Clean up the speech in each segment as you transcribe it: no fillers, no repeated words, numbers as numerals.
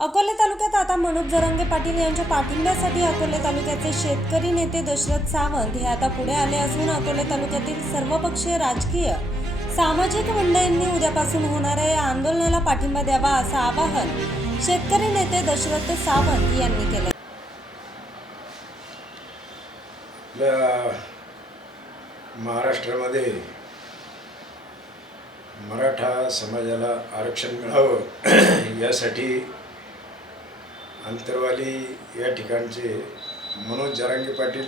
अकोले तालुक्यात आता मनोज जरांगे पाटील यांच्या पाठिंब्यासाठी अकोले तालुक्याचे शेतकरी नेते दशरथ सावंत हे आता पुढे आले असून अकोले तालुक्यातील सर्वपक्षीय राजकीय सामाजिक मंडळींनी उद्यापासून होणाऱ्या या आंदोलनाला पाठिंबा द्यावा असं आवाहन शेतकरी नेते दशरथ सावंत यांनी केले. महाराष्ट्रामध्ये मराठा समाजाला आरक्षण मिळावं यासाठी अंतरवाली या ठिकाणचे मनोज जरांगे पाटील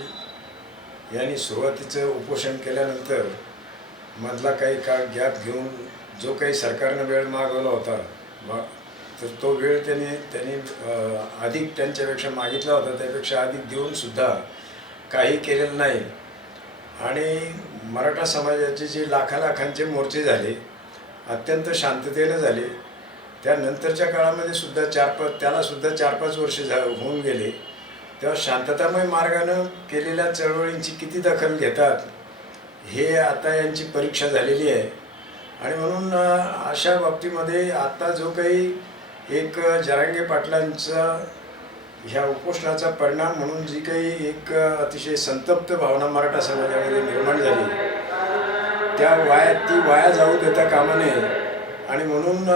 यांनी सुरुवातीचं उपोषण केल्यानंतर मधला काही काळ गॅप घेऊन जो काही सरकारनं वेळ मागवला होता तर तो वेळ त्यांनी अधिक त्यांच्यापेक्षा मागितला होता, त्यापेक्षा अधिक देऊनसुद्धा काही केलेलं नाही. आणि मराठा समाजाचे जे लाखांचे मोर्चे झाले अत्यंत शांततेनं झाले. त्यानंतरच्या काळामध्ये सुद्धा त्याला सुद्धा 4-5 वर्षे होऊन गेले. तेव्हा शांततामय मार्गानं केलेल्या चळवळींची किती दखल घेतात हे आता यांची परीक्षा झालेली आहे. आणि म्हणून अशा बाबतीमध्ये आता जो काही एक जरांगे पाटलांचा ह्या उपोषणाचा परिणाम म्हणून जी काही एक अतिशय संतप्त भावना मराठा समाजामध्ये निर्माण झाली ती वाया जाऊ देता कामा नये. आणि म्हणून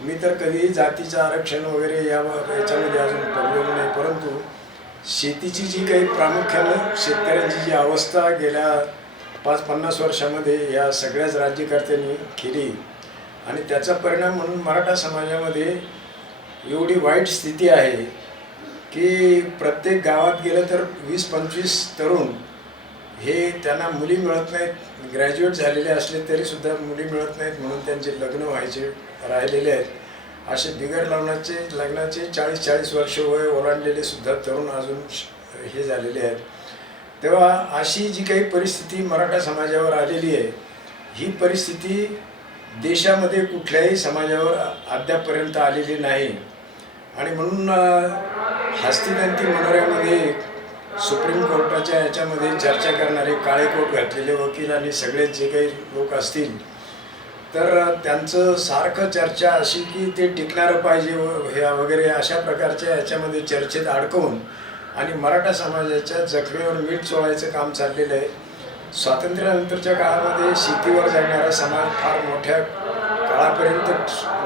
मी तर कधीही जातीचं आरक्षण वगैरे याच्यामध्ये अजून पडलेलं नाही, परंतु शेतीची जी काही प्रामुख्यानं शेतकऱ्यांची जी अवस्था गेल्या 5-50 वर्षामध्ये या सगळ्याच राज्यकर्त्यांनी केली आणि त्याचा परिणाम म्हणून मराठा समाजामध्ये एवढी वाईट स्थिती आहे की प्रत्येक गावात गेलं तर 20-25 तरुण हे त्यांना मुली मिळत नाहीत. ग्रॅज्युएट झालेले असले तरीसुद्धा मुली मिळत नाहीत म्हणून त्यांचे लग्न व्हायचे राहिलेले आहेत. असे बिगर लग्नाचे 40-40 वर्ष वय ओलांडलेले सुद्धा तरुण अजून हे झालेले आहेत. तेव्हा अशी जी काही परिस्थिती मराठा समाजावर आलेली आहे ही परिस्थिती देशामध्ये कुठल्याही समाजावर अद्यापपर्यंत आलेली नाही. आणि म्हणून हस्तिदंती मनोऱ्यामध्ये सुप्रीम कोर्टाच्या याच्यामध्ये चर्चा करणारे काळे कोट घातलेले वकील आणि सगळे जे काही लोक असतील तर त्यांचं सारखं चर्चा अशी की ते टिकणारं पाहिजे वगैरे अशा प्रकारच्या याच्यामध्ये चर्चेत अडकवून आणि मराठा समाजाच्या जखमेवर मीठ चोळायचं काम चाललेलं आहे. स्वातंत्र्यानंतरच्या काळामध्ये शेतीवर जगणारा समाज फार मोठ्या काळापर्यंत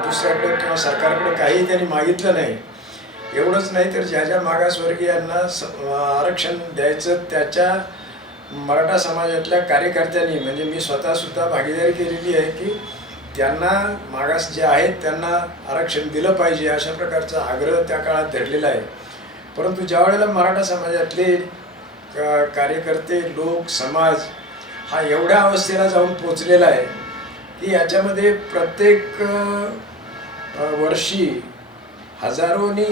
दुसऱ्याकडे किंवा सरकारकडे काही त्यांनी मागितलं नाही. एवढंच नाही तर ज्या मागासवर्गीयांना आरक्षण द्यायचं त्याच्या मराठा समाजातल्या कार्यकर्त्यांनी म्हणजे मी स्वतःसुद्धा भागीदारी केलेली आहे की त्यांना मागास जे आहेत त्यांना आरक्षण दिलं पाहिजे अशा प्रकारचा आग्रह त्या काळात धरलेला आहे. परंतु ज्या वेळेला मराठा समाजातले कार्यकर्ते लोक समाज हा एवढ्या अवस्थेला जाऊन पोचलेला आहे की याच्यामध्ये प्रत्येक वर्षी हजारोनी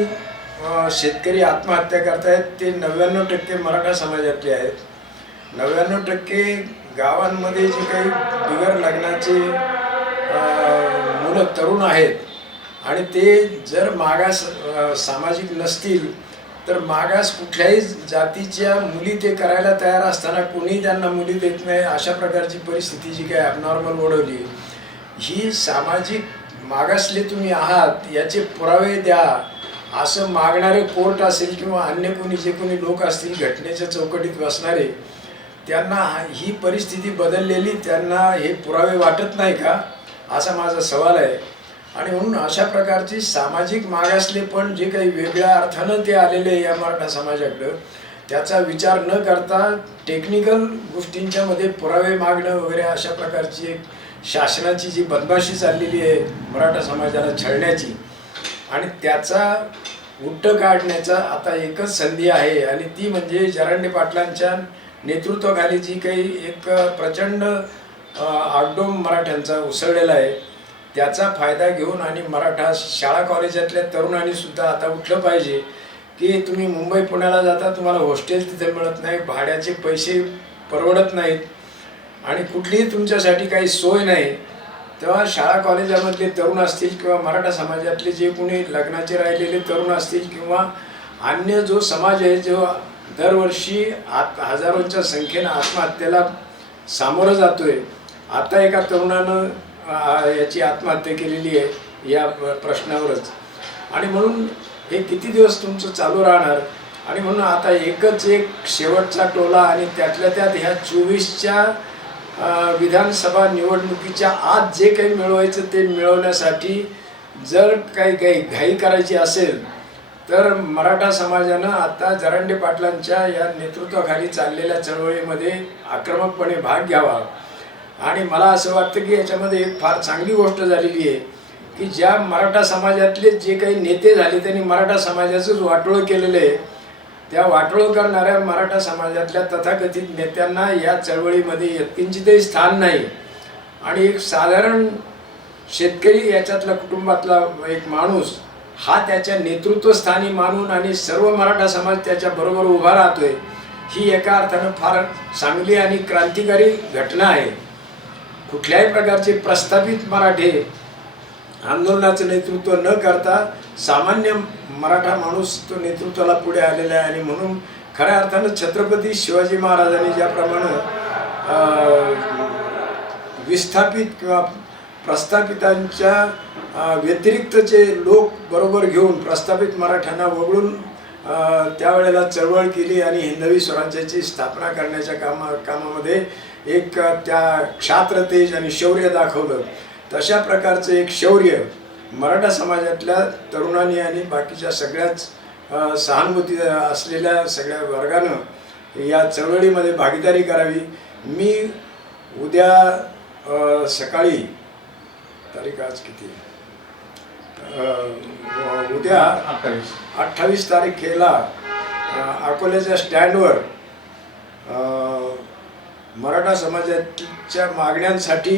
शेतकरी आत्महत्या करत आहेत. ते 99% मराठा समाजातले आहेत. 99% गावांमध्ये जे काही बिगर लग्नाचे मुलं तरुण आहेत आणि ते जर मागास सामाजिक नसतील तर मागास कुठल्याही जातीच्या मुली ते करायला तयार असताना कोणी त्यांना मुली देत नाही. अशा प्रकारची परिस्थिती जी काही ॲबनॉर्मल ओढवली ही सामाजिक मागासले तुम्ही आहात याचे पुरावे द्या असं मागणारे कोर्ट असेल किंवा अन्य कोणी जे कोणी लोक असतील घटनेच्या चौकटीत बसणारे त्यांना ही परिस्थिती बदललेली त्यांना हे पुरावे वाटत नाही का असा माझा सवाल आहे. आणि म्हणून अशा प्रकारची सामाजिक मागासले पण जे काही वेगळ्या अर्थानं ते आलेले या मराठा समाजाकडं त्याचा विचार न करता टेक्निकल गोष्टींच्या मध्ये पुरावे मागणं वगैरे अशा प्रकारची एक शासनाची जी बदमाशी चाललेली आहे मराठा समाजाला छळण्याची आणि त्याचा उट्ट काढण्याचा आता एकच संधी आहे आणि ती म्हणजे जरांगे पाटलांच्या नेतृत्वाखाली जी काही एक प्रचंड आगडोम मराठ्यांचा उसळलेला आहे त्याचा फायदा घेऊन आणि मराठा शाळा कॉलेजातल्या तरुणांनी सुद्धा आता उठलं पाहिजे की तुम्ही मुंबई पुण्याला जाता तुम्हाला हॉस्टेल तिथे मिळत नाही, भाड्याचे पैसे परवडत नाहीत आणि कुठलीही तुमच्यासाठी काही सोय नाही. तेव्हा शाळा कॉलेजामधले तरुण असतील किंवा मराठा समाजातले जे कोणी लग्नाचे राहिलेले तरुण असतील किंवा अन्य जो समाज आहे जो दरवर्षी हजारोंच्या संख्येनं आत्महत्येला सामोरं जातोय. आता एका तरुणानं याची आत्महत्या केलेली आहे या प्रश्नावरच. आणि म्हणून हे किती दिवस तुमचं चालू राहणार. आणि म्हणून आता एकच एक शेवटचा टोला आणि त्यातल्या त्यात ह्या 24च्या विधानसभा निवडणुकीच्या आत जे काही मिळवायचं ते मिळवण्यासाठी जर काही घाई करायची असेल तर मराठा समाजानं आता जरांगे पाटलांच्या या नेतृत्वाखाली चाललेल्या चळवळीमध्ये आक्रमकपणे भाग घ्यावा. आणि मला असं वाटतं की याच्यामध्ये एक फार चांगली गोष्ट झालेली आहे की ज्या मराठा समाजातले जे काही नेते झाले त्यांनी मराठा समाजाचंच वाटोळं केलेलं आहे. त्या वाटोळं करणाऱ्या मराठा समाजातल्या तथाकथित नेत्यांना या चळवळीमध्ये किंचितही स्थान नाही. आणि एक साधारण शेतकरी याच्यातला कुटुंबातला एक माणूस हा त्याच्या नेतृत्वस्थानी मानून आणि सर्व मराठा समाज त्याच्याबरोबर उभा राहतोय, ही एका अर्थानं फार चांगली आणि क्रांतिकारी घटना आहे. कुठल्याही प्रकारचे प्रस्थापित मराठे आंदोलनाचं नेतृत्व न करता सामान्य मराठा माणूस तो नेतृत्वाला पुढे आलेला आहे. आणि म्हणून खऱ्या अर्थानं छत्रपती शिवाजी महाराजांनी ज्याप्रमाणे विस्थापित किंवा प्रस्थापितांच्या व्यतिरिक्तचे लोक बरोबर घेऊन प्रस्थापित मराठ्यांना वगळून त्यावेळेला चळवळ केली आणि हिंदवी स्वराज्याची स्थापना करण्याच्या कामामध्ये एक त्या क्षात्रतेज आणि शौर्य दाखवलं. तशा प्रकारचं एक शौर्य मराठा समाजातल्या तरुणांनी आणि बाकीच्या सगळ्याच सहानुभूती असलेल्या सगळ्या वर्गानं या चळवळीमध्ये भागीदारी करावी. मी उद्या सकाळी तारीख आज किती उद्या 28 तारखेला अकोल्याच्या स्टँडवर मराठा समाजाच्या मागण्यांसाठी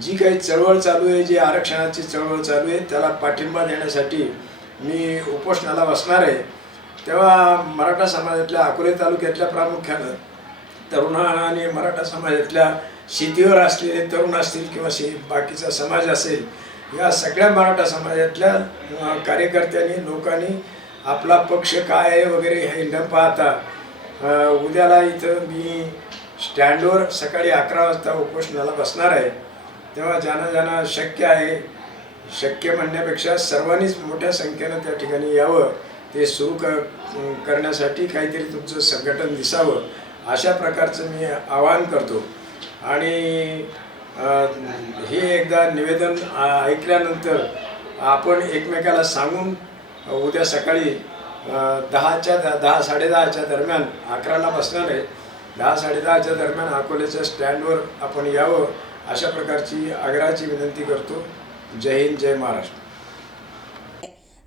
जी काही चळवळ चालू आहे, जी आरक्षणाची चळवळ चालू आहे, त्याला पाठिंबा देण्यासाठी मी उपोषणाला बसणार आहे. तेव्हा मराठा समाजातल्या अकोले तालुक्यातल्या प्रामुख्यानं तरुणा आणि मराठा समाजातल्या शेतीवर असलेले तरुण असतील किंवा बाकीचा समाज असेल, या सगळ्या मराठा समाजातल्या कार्यकर्त्यांनी लोकांनी आपला पक्ष काय आहे वगैरे हे न पाहता उद्याला इथं मी स्टँडवर सकाळी 11 वाजता उपोषणाला बसणार आहे. तेव्हा ज्यांना शक्य आहे, शक्य म्हणण्यापेक्षा सर्वांनीच मोठ्या संख्येनं त्या ठिकाणी यावं, ते सुरू करण्यासाठी काहीतरी तुमचं संघटन दिसावं अशा प्रकारचं मी आवाहन करतो. आणि हे एकदा निवेदन ऐकल्यानंतर आपण एकमेकाला सांगून उद्या सकाळी 10 साडेदहाच्या दरम्यान 11ला बसणार आहे, 10-10:30च्या दरम्यान अकोल्याच्या स्टँडवर आपण यावं अशा प्रकारची आग्रहाची विनंती करतो. जय हिंद, जय महाराष्ट्र.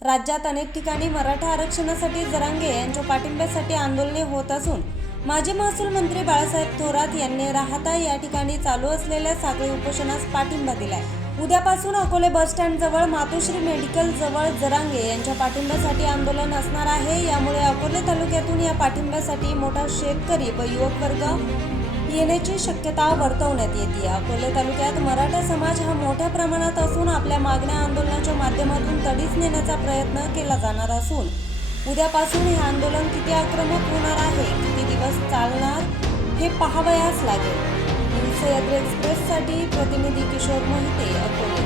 राज्यात अनेक ठिकाणी मराठा आरक्षणासाठी जरांगे यांच्या पाठिंब्यासाठी आंदोलने होत असून माजी महसूल मंत्री बाळासाहेब थोरात यांनी राहता या ठिकाणी चालू असलेल्या साखळी उपोषणास पाठिंबा दिलाय. उद्यापासून अकोले बसस्टँड जवळ मातोश्री मेडिकल जवळ जरांगे यांच्या पाठिंब्यासाठी आंदोलन असणार आहे. यामुळे अकोले तालुक्यातून या पाठिंब्यासाठी मोठा शेतकरी व युवक वर्ग येण्याची शक्यता वर्तवण्यात येते. अकोले तालुक्यात मराठा समाज हा मोठ्या प्रमाणात असून आपल्या मागण्या आंदोलनाच्या माध्यमातून तडीस नेण्याचा प्रयत्न केला जाणार असून उद्यापासून हे आंदोलन किती आक्रमक होणार आहे, किती दिवस चालणार हे पाहावयास लागेल. सह्याद्री एक्सप्रेससाठी प्रतिनिधी किशोर मोहिते, अकोले.